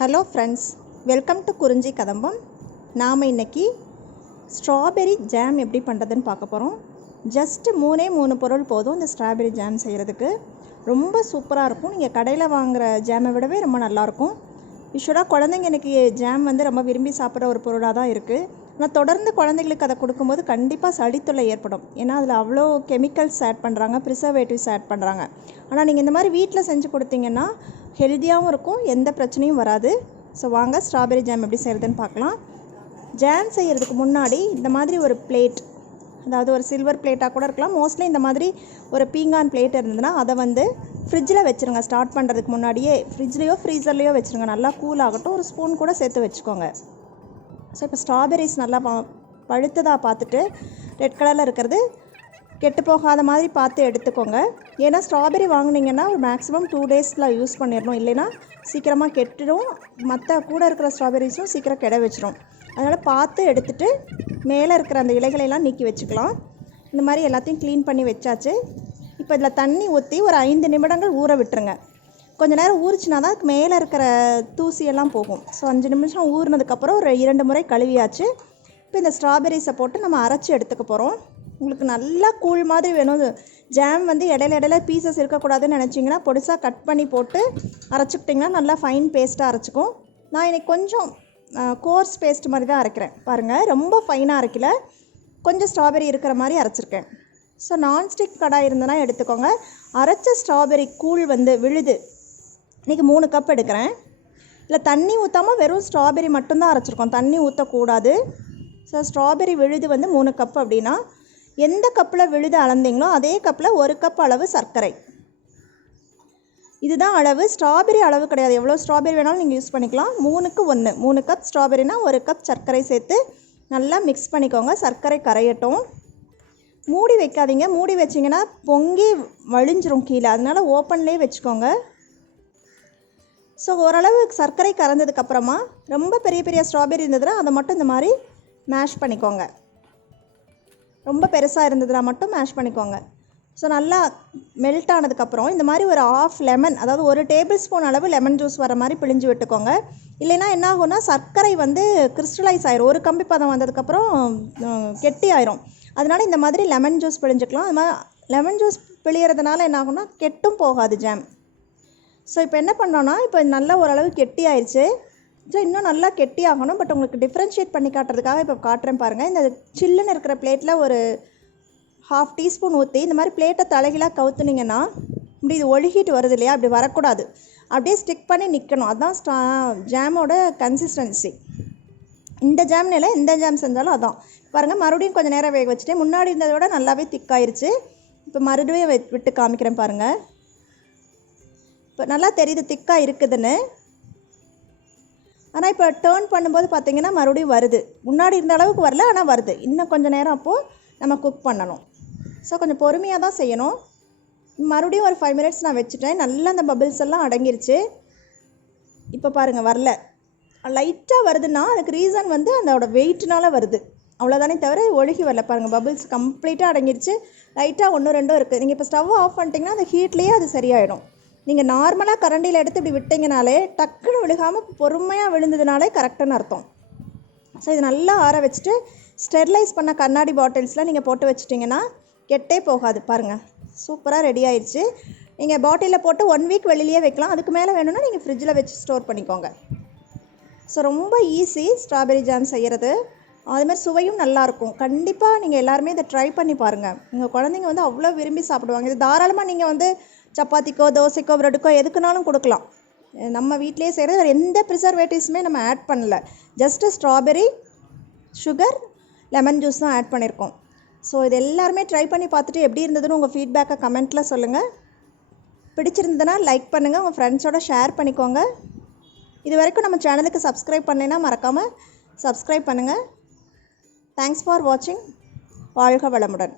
Hello friends, welcome to குறிஞ்சி கதம்பம். நாம் இன்றைக்கி ஸ்ட்ராபெரி ஜாம் எப்படி பண்ணுறதுன்னு பார்க்க போகிறோம். ஜஸ்ட்டு மூணு பொருள் போதும் இந்த ஸ்ட்ராபெரி ஜாம் செய்கிறதுக்கு. ரொம்ப சூப்பராக இருக்கும். நீங்கள் கடையில் வாங்குகிற ஜாமை விடவே ரொம்ப நல்லாயிருக்கும். யூஸ்வலாக குழந்தைங்க இன்றைக்கி ஜாம் ரொம்ப விரும்பி சாப்பிட்ற ஒரு பொருளாக தான் இருக்குது. ஆனால் தொடர்ந்து குழந்தைங்களுக்கு அதை கொடுக்கும்போது கண்டிப்பாக சளித்தொல்லை ஏற்படும். ஏன்னா அதில் அவ்வளோ கெமிக்கல்ஸ் ஆட் பண்ணுறாங்க, ப்ரிசர்வேட்டிவ்ஸ் ஆட் பண்ணுறாங்க. ஆனால் நீங்கள் இந்த மாதிரி வீட்டில் செஞ்சு கொடுத்தீங்கன்னா ஹெல்த்தியாகவும் இருக்கும், எந்த பிரச்சனையும் வராது. ஸோ வாங்க ஸ்ட்ராபெரி ஜாம் எப்படி செய்கிறதுன்னு பார்க்கலாம். ஜாம் செய்கிறதுக்கு முன்னாடி இந்த மாதிரி ஒரு பிளேட், அதாவது ஒரு சில்வர் பிளேட்டாக கூட இருக்கலாம், மோஸ்ட்லி இந்த மாதிரி ஒரு பீங்கான் பிளேட் இருந்ததுன்னா அதை ஃப்ரிட்ஜில் வச்சுருங்க. ஸ்டார்ட் பண்ணுறதுக்கு முன்னாடியே ஃப்ரிட்ஜ்லேயோ ஃப்ரீசர்லேயோ வச்சுருங்க. நல்லா கூல் ஆகட்டும். ஒரு ஸ்பூன் கூட சேர்த்து வச்சுக்கோங்க. ஸோ இப்போ ஸ்ட்ராபெரிஸ் நல்லா பழுத்ததாக பார்த்துட்டு ரெட் கலரில் இருக்கிறது கெட்டு போகாத மாதிரி பார்த்து எடுத்துக்கோங்க. ஏன்னா ஸ்ட்ராபெரி வாங்கினீங்கன்னா ஒரு மேக்ஸிமம் 2 டேஸில் யூஸ் பண்ணிடணும். இல்லைன்னா சீக்கிரமாக கெட்டுடும். மற்ற கூட இருக்கிற ஸ்ட்ராபெரிஸும் சீக்கிரம் கெட வச்சிடும். அதனால் பார்த்து எடுத்துகிட்டு மேலே இருக்கிற அந்த இலைகளெல்லாம் நீக்கி வச்சுக்கலாம். இந்த மாதிரி எல்லாத்தையும் க்ளீன் பண்ணி வச்சாச்சு. இப்போ இதில் தண்ணி ஊற்றி ஒரு 5 நிமிடங்கள் ஊற விட்டுருங்க. கொஞ்சம் நேரம் ஊறிச்சினா தான் அதுக்கு மேலே இருக்கிற தூசியெல்லாம் போகும். ஸோ 5 நிமிஷம் ஊறினதுக்கப்புறம் ஒரு 2 முறை கழுவியாச்சு. இப்போ இந்த ஸ்ட்ராபெரிஸை போட்டு நம்ம அரைச்சி எடுத்துக்க போகிறோம். உங்களுக்கு நல்லா கூழ் மாதிரி வேணும். ஜாம் இடையில பீசஸ் இருக்கக்கூடாதுன்னு நினச்சிங்கன்னா பொடிசாக கட் பண்ணி போட்டு அரைச்சிக்கிட்டிங்கன்னா நல்லா ஃபைன் பேஸ்ட்டாக அரைச்சிக்கும். நான் இன்றைக்கி கொஞ்சம் கோர்ஸ் பேஸ்ட் மாதிரி தான் அரைக்கிறேன். பாருங்கள், ரொம்ப ஃபைனாக அரைக்கல, கொஞ்சம் ஸ்ட்ராபெரி இருக்கிற மாதிரி அரைச்சிருக்கேன். ஸோ நான்ஸ்டிக் கடாய் இருந்ததுன்னா எடுத்துக்கோங்க. அரைச்ச ஸ்ட்ராபெரி கூழ் விழுது. இன்றைக்கி 3 கப் எடுக்கிறேன். இல்லை தண்ணி ஊற்றாமல் வெறும் ஸ்ட்ராபெரி மட்டும்தான் அரைச்சிருக்கோம், தண்ணி ஊற்றக்கூடாது. ஸோ ஸ்ட்ராபெரி விழுது 3 கப் அப்படின்னா எந்த கப்பில் விழுது அளந்தீங்களோ அதே கப்பில் 1 கப் அளவு சர்க்கரை. இதுதான் அளவு. ஸ்ட்ராபெரி அளவு கிடையாது, எவ்வளோ ஸ்ட்ராபெரி வேணாலும் நீங்கள் யூஸ் பண்ணிக்கலாம். 3க்கு 1, 3 கப் ஸ்ட்ராபெரினா 1 கப் சர்க்கரை சேர்த்து நல்லா மிக்ஸ் பண்ணிக்கோங்க. சர்க்கரை கரையட்டும். மூடி வைக்காதீங்க. மூடி வச்சிங்கன்னா பொங்கி வழிஞ்சிரும் கீழே. அதனால் ஓப்பன்லேயே வச்சுக்கோங்க. ஸோ ஓரளவு சர்க்கரை கறந்ததுக்கப்புறமா ரொம்ப பெரிய ஸ்ட்ராபெரி இருந்ததுன்னா அதை மட்டும் இந்த மாதிரி மேஷ் பண்ணிக்கோங்க. ரொம்ப பெருசாக இருந்ததுன்னா மட்டும் மேஷ் பண்ணிக்கோங்க. ஸோ நல்லா மெல்ட் ஆனதுக்கப்புறம் இந்த மாதிரி ஒரு 1/2 லெமன், அதாவது 1 டேபிள் ஸ்பூன் அளவு லெமன் ஜூஸ் வர மாதிரி பிழிஞ்சு விட்டுக்கோங்க. இல்லைன்னா என்ன ஆகும்னா சர்க்கரை கிறிஸ்டலைஸ் ஆயிரும். ஒரு கம்பி பதம் வந்ததுக்கப்புறம் கெட்டி ஆயிரும். அதனால் இந்த மாதிரி லெமன் ஜூஸ் பிழிஞ்சிக்கலாம். அது மாதிரி லெமன் ஜூஸ் பிழியறதுனால என்ன ஆகும்னா கெட்டும் போகாது ஜாம். ஸோ இப்போ என்ன பண்ணோன்னா, இப்போ நல்லா ஓரளவு கெட்டி ஆயிடுச்சு. ஸோ இன்னும் நல்லா கெட்டி ஆகணும். பட் உங்களுக்கு டிஃப்ரென்ஷியேட் பண்ணி காட்டுறதுக்காக இப்போ காட்டுறேன் பாருங்கள். இந்த சில்லுன்னு இருக்கிற பிளேட்டில் ஒரு 1/2 டீஸ்பூன் ஊற்றி இந்த மாதிரி பிளேட்டை தலைகீழாக கவுத்துனீங்கன்னா இப்படி இது ஒழுகிட்டு வருது இல்லையா, அப்படி வரக்கூடாது. அப்படியே ஸ்டிக் பண்ணி நிற்கணும். அதுதான் ஜாமோட கன்சிஸ்டன்சி. இந்த ஜாம்னு இல்லை, எந்த ஜாம் செஞ்சாலும் அதான். பாருங்கள், மறுபடியும் கொஞ்சம் நேரம் வேக வச்சுட்டு முன்னாடி இருந்ததை விட நல்லாவே திக்காயிருச்சு. இப்போ மறுபடியும் விட்டு காமிக்கிறேன் பாருங்கள். இப்போ நல்லா தெரியுது திக்காக இருக்குதுன்னு. ஆனால் இப்போ டேர்ன் பண்ணும்போது பார்த்திங்கன்னா மறுபடியும் வருது. முன்னாடி இருந்த அளவுக்கு வரல, ஆனால் வருது. இன்னும் கொஞ்சம் நேரம் அப்போது நம்ம குக் பண்ணணும். ஸோ கொஞ்சம் பொறுமையாக தான் செய்யணும். மறுபடியும் ஒரு 5 மினிட்ஸ் நான் வச்சுட்டேன். நல்லா அந்த பபிள்ஸ் எல்லாம் அடங்கிருச்சு. இப்போ பாருங்கள், வரல. லைட்டாக வருதுன்னா அதுக்கு ரீசன் அதோட வெயிட்னால வருது, அவ்வளோதானே தவிர ஒழுகி வரல. பாருங்கள், பபிள்ஸ் கம்ப்ளீட்டாக அடங்கிருச்சு. லைட்டாக 1 2 இருக்குது. நீங்கள் இப்போ ஸ்டவ் ஆஃப் பண்ணிட்டீங்கன்னா அந்த ஹீட்லேயே அது சரியாயிடும். நீங்கள் நார்மலாக கரண்டியில் எடுத்து இப்படி விட்டிங்கனாலே டக்குன்னு விழுகாமல் பொறுமையாக விழுந்ததுனாலே கரெக்டுன்னு அர்த்தம். ஸோ இது நல்லா ஆற வச்சுட்டு ஸ்டெர்லைஸ் பண்ண கண்ணாடி பாட்டில்ஸில் நீங்கள் போட்டு வச்சிட்டிங்கன்னா கெட்டே போகாது. பாருங்கள், சூப்பராக ரெடி ஆயிடுச்சு. நீங்கள் பாட்டிலில் போட்டு 1 வீக் வெளியிலேயே வைக்கலாம். அதுக்கு மேலே வேணும்னா நீங்கள் ஃப்ரிட்ஜில் வச்சு ஸ்டோர் பண்ணிக்கோங்க. ஸோ ரொம்ப ஈஸி ஸ்ட்ராபெரி ஜாம் செய்கிறது. அதுமாதிரி சுவையும் நல்லாயிருக்கும். கண்டிப்பாக நீங்கள் எல்லாருமே இதை ட்ரை பண்ணி பாருங்கள். உங்கள் குழந்தைங்க அவ்வளோ விரும்பி சாப்பிடுவாங்க. இது தாராளமாக நீங்கள் சப்பாத்திக்கோ தோசைக்கோ ப்ரெட்டுக்கோ எதுக்குனாலும் கொடுக்கலாம். நம்ம வீட்டிலேயே செய்கிறது, வேறு எந்த ப்ரிசர்வேட்டிவ்ஸுமே நம்ம ஆட் பண்ணல. Just strawberry, sugar, lemon juice தான் ஆட் பண்ணியிருக்கோம். ஸோ இது எல்லாருமே ட்ரை பண்ணி பார்த்துட்டு எப்படி இருந்ததுன்னு உங்கள் ஃபீட்பேக்கை கமெண்ட்டில் சொல்லுங்கள். பிடிச்சிருந்ததுன்னா லைக் பண்ணுங்கள், உங்கள் ஃப்ரெண்ட்ஸோட ஷேர் பண்ணிக்கோங்க. இது வரைக்கும் நம்ம சேனலுக்கு சப்ஸ்கிரைப் பண்ணலைன்னா மறக்காமல் சப்ஸ்கிரைப் பண்ணுங்கள். தேங்க்ஸ் ஃபார் வாட்சிங். வாழ்க வளமுடன்.